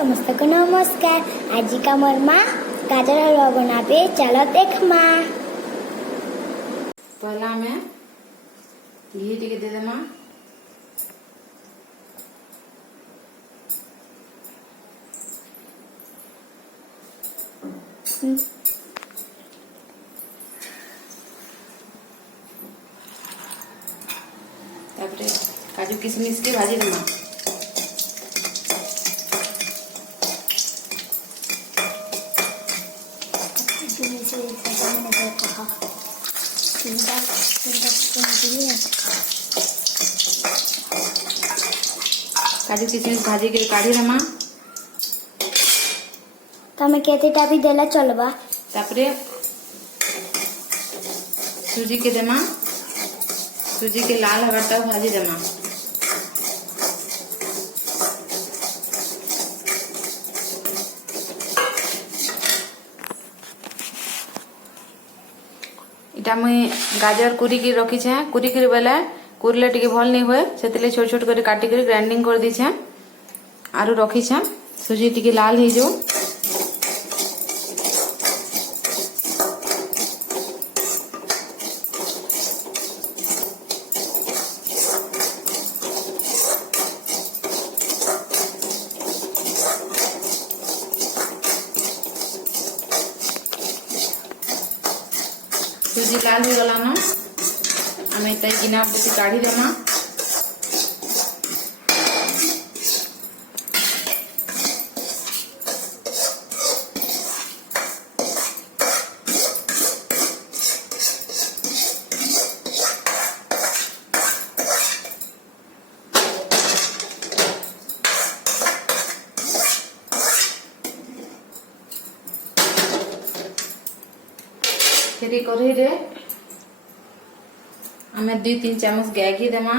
समस्त को नमस्कार। आज का मोर माँ गाजर हलवा बनाबे, चलो देख माँ। पहला मैं घी टिके दे देमा। तापरे काजू किशमिश के भाजी देमा। काजू किशमिश भाजी के काढ़ी देमा। तमे केतेटा भी देला चलबा। तापरे सूजी के देमा। सूजी के लाल हवा तक भाजी देमा। इटा मुई गाजर कुरी की रखी छे। कुरी की बेले कुरले टिके भल नहीं हुए से छोट छोट कर काटी कर ग्राइंडिंग कर दी छे। आरु रखी छे सूजी टिके लाल ही जो सूजी लाल हो गला न आमे तई गिना पे काढ़ी देमा। फिर कढ़ई रे आमे 2-3 चामच घी देमा।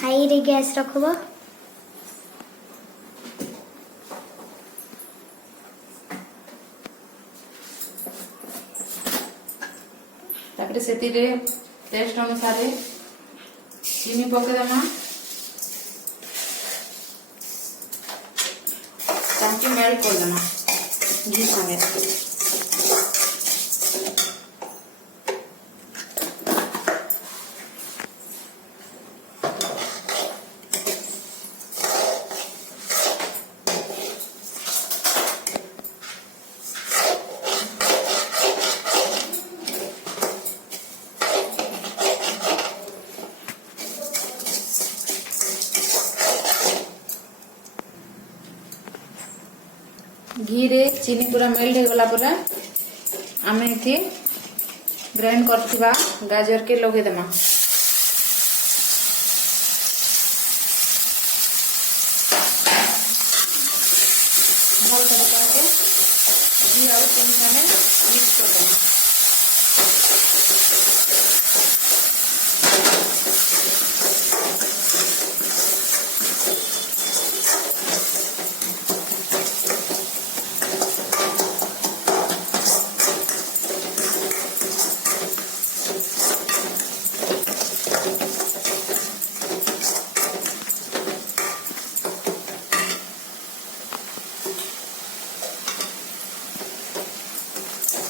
हाई रे गैस रखबो। तापरे सेती रे टेस्ट अनुसार चीनी पके देमा। ताकि मेल्ट कर देमा घी संगे। घी रे चीनी पूरा मेल्ट हो गला परे आमे इथि ग्राइंड करथिबा गाजर के लगे देमा। भल तरीका के घी और चीनी संगे मिक्स कर देमा।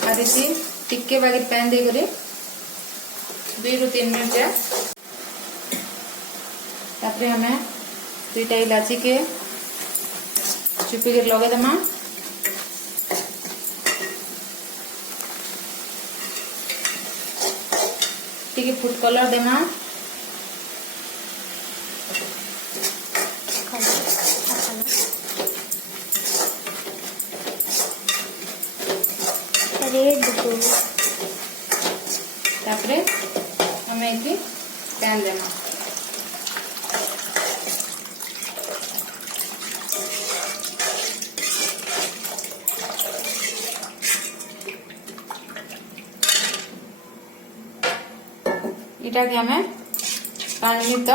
आदिति टिक्के बागी पैन दे करे 2-3 मिनट जाए। तापरे हमें 2टा इलायची के चुपी के लगे देमा। टिके फूड कलर देमा। तापरे हमें इथि पैन देमा। इटा के हमें 5 मिनट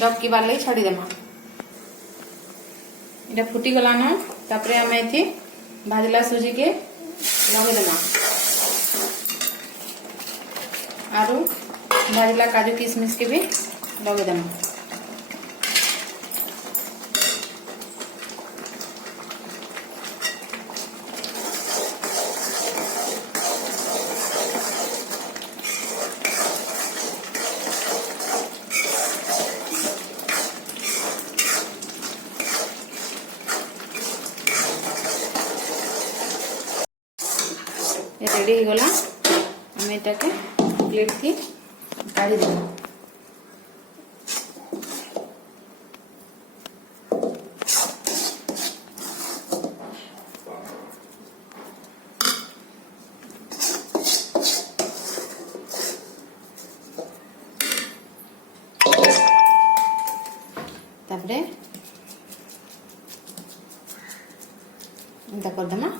डबकी बार लगी छाड़ी देमा। इटा फुटी गला न तापरे हमें थी भाजला सूजी के लगे देमा आरु भाजला काजू किशमिश के भी लगे देमा। रेडी हो गला हमें एटा के प्लेट थी काढ़ी देबो। तापरे एंता कर देमा।